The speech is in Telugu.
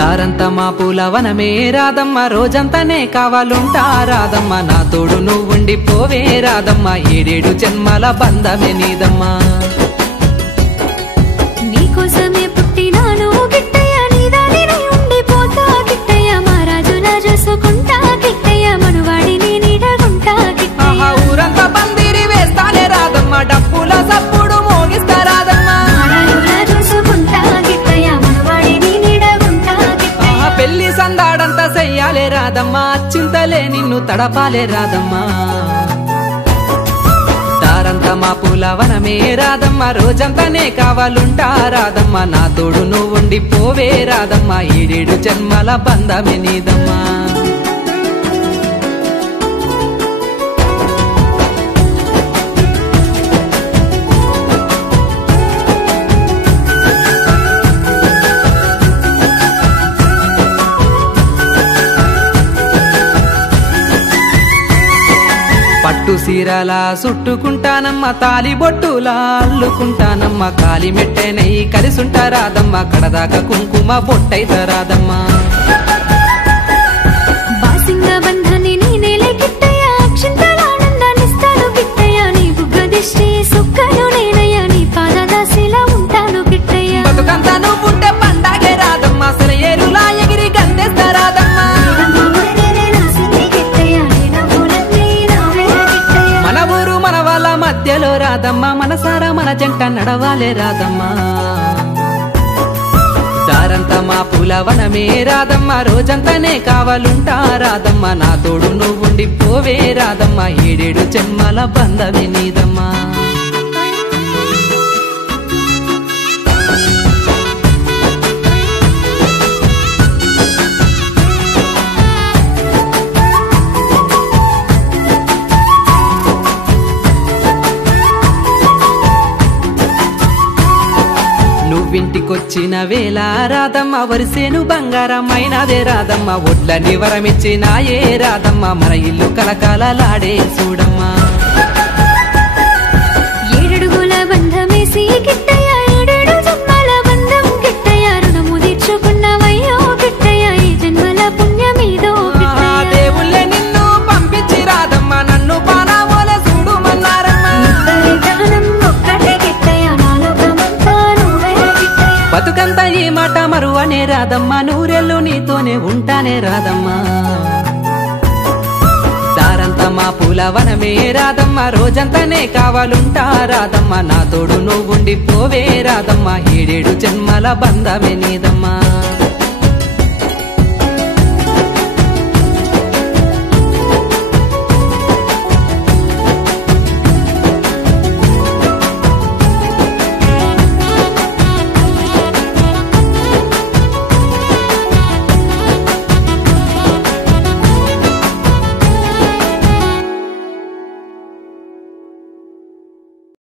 దారంతా మా పూలవనమే రాదమ్మ రోజంతానే కావాలుంటా రాదమ్మ నా తోడు నువ్వుండి పోవే రాదమ్మ ఏడేడు జన్మల బంధమే నీదమ్మా నీకోసమే పుట్టినాను గిట్టయ్య నీ దారిని ఉండిపోతా గిట్టయ్య మా రాజులా చూసుకుంటా గిట్టయ్య మనువాడిని నీడగుంటా గిట్టయ్య ఊరంతా బందిరి వేస్తానే రాదమ్మ డప్పుల సప్పుడు మోగిస్తా రాదమ్మ చూసుకుంటా గిట్టయ్య మనువాడిని నీడగుంటా గిట్టయ్య పెళ్లి సందాడంతా చెయ్యాలే రాదమ్మ చింతలే నిన్ను తడపాలే రాదమ్మా దారంతా మా పూలవనమే రాదమ్మ రోజంతానే కావాలుంటా రాదమ్మ నా తోడు నువ్వుండి పోవే రాదమ్మ ఏడేడు జన్మల బంధమే నీదమ్మా పట్టు సీరలా చుట్టుకుంటానమ్మ తాలి బొట్టులా అల్లుకుంటానమ్మ కాలి మెట్టెనై కలిసుంటా రాదమ్మ కడదాకా కుంకుమ బొట్టైత రాదమ్మ బాసింగ బంధాన్ని నేనేలే గిట్టయ్య అక్షింతలానందాన్నిస్తాను గిట్టయ్య నీ బుగ్గ దిష్టి సుక్కలు నేనయ్య నీ పాదదాసిలా ఉంటాను గిట్టయ్య బతుకంతా నువ్వుంటే పండగే రాదమ్మ అసలు ఏరులా ఎగిరి గంతేస్తా రాదమ్మ మన ఊరు మన వాళ్ళ మధ్యలో రాదమ్మ మనసారా మన జంట నడవాలే రాదమ్మ దారంతా మా పూలవనమే రాదమ్మ రోజంతానే కావాలుంటా రాదమ్మ నా తోడు నువ్వుండి పోవే రాదమ్మ ఏడేడు జన్మల బంధమే నీదమ్మా నువ్వింటికొచ్చిన వేళ రాదమ్మ వరిసేను బంగారమైనదే రాదమ్మ ఒడ్లని వరమిచ్చినాయే రాదమ్మ మన ఇల్లు కలకాలలాడే చూడమ్మా ఏడడుగుల బంధమేసి గిట్టయ్య ఏడేడు జన్మల బంధం గిట్టయ్య రుణము తీర్చుకున్నవయ్యో గిట్టయ్య ఈ జన్మల పుణ్యమీదో దేవుళ్ళే నిన్ను పంపించి రాదమ్మ నన్ను పానామోలే చూడుమన్నారమ్మ బతుకంతా ఈ మాట మరువనే రాదమ్మ నూరెళ్ళు నీతోనే ఉంటానే రాదమ్మా దారంతా మా పూలవనమే రాదమ్మ రోజంతానే కావాలుంటా రాదమ్మ నా తోడు నువ్వుండి పోవే రాదమ్మ ఏడేడు జన్మల బంధమే నీదమ్మా